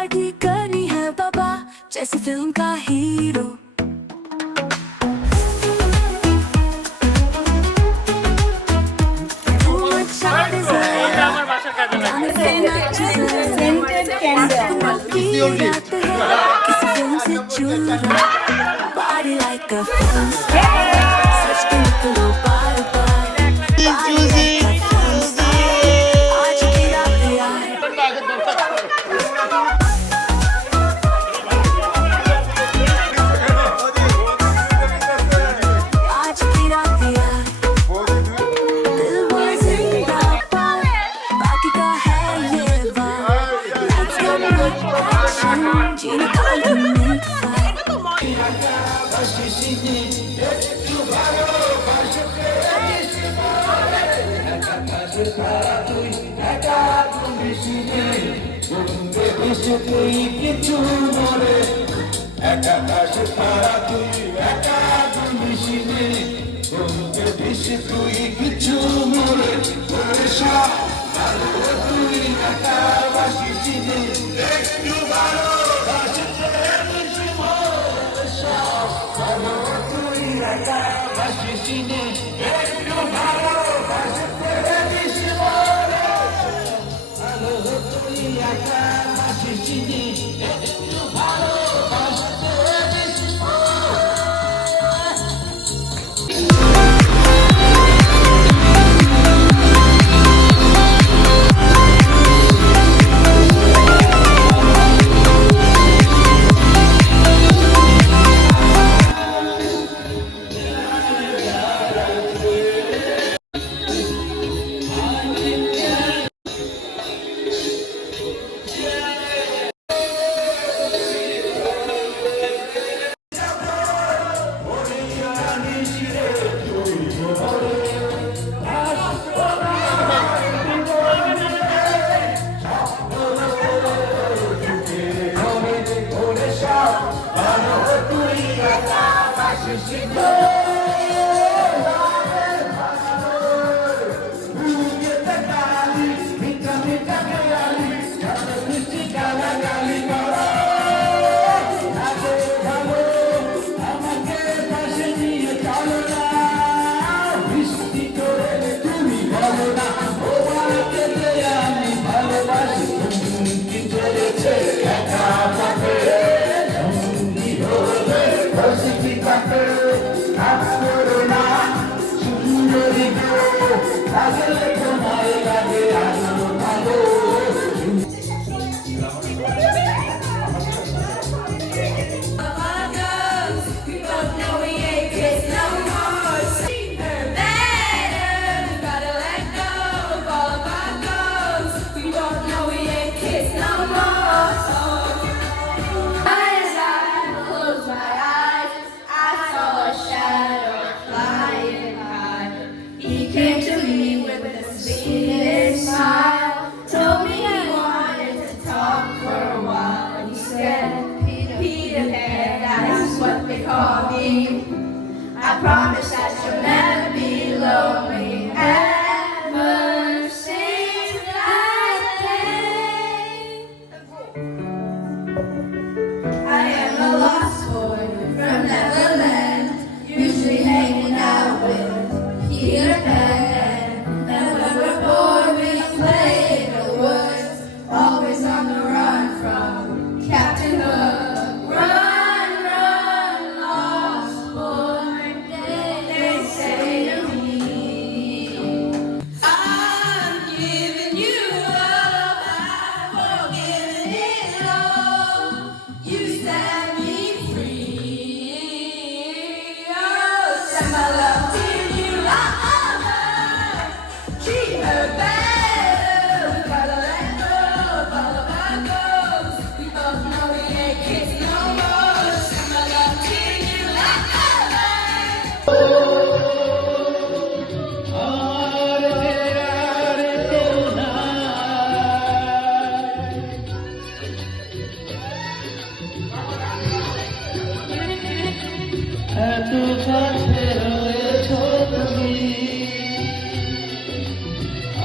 Party करनी है बाबा जैसे फिल्म का hero Body like a film star. Such a little body, body. आज की रात यार आज की रात यार दिल वो जिंदाबाद बाकी का है ये बात Let's get good action जीने का ultimate fight I promise that you'll never be lonely ever since that day. I am a lost boy from Neverland, usually hanging out with Peter Pan. And when we're bored, we play in the woods, always on the run from Captain Hook.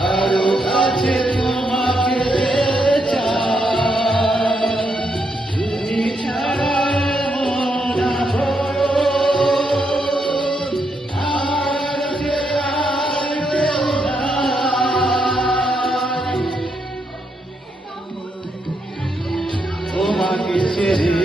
আরো কাছে তোমাকে চাই তোমাকে ছেড়ে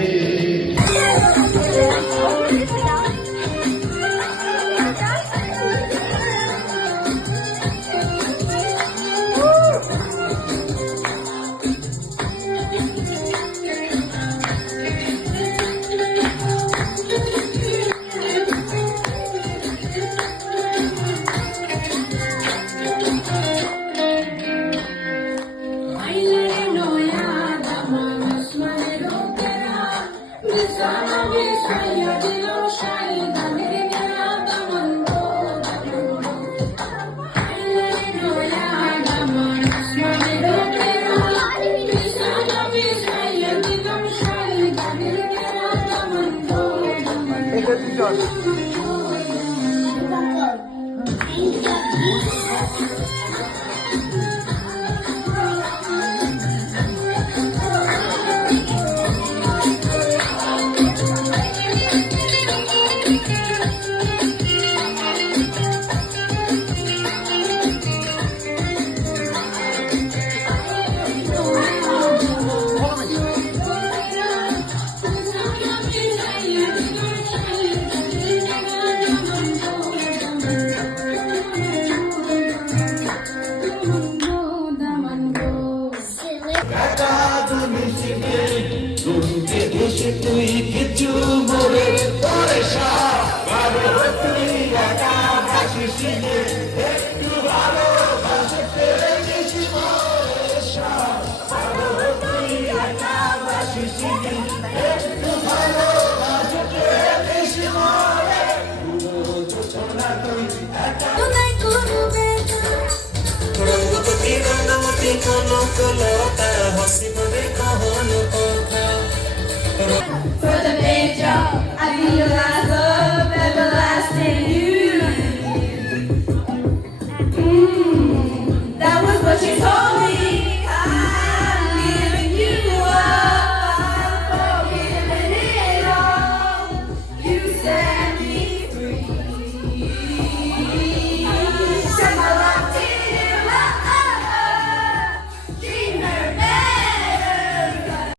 তুই কিছু মরে পরে তুই একা ভাসিস একটু ভালো ভাসতে গেছি তুই একা ভাসিস একটু ভালো ভাসতে গেছি তুই একা রঙ্গপতি রঙ্গমতি কোন কলতা হসিবরে কহন কথা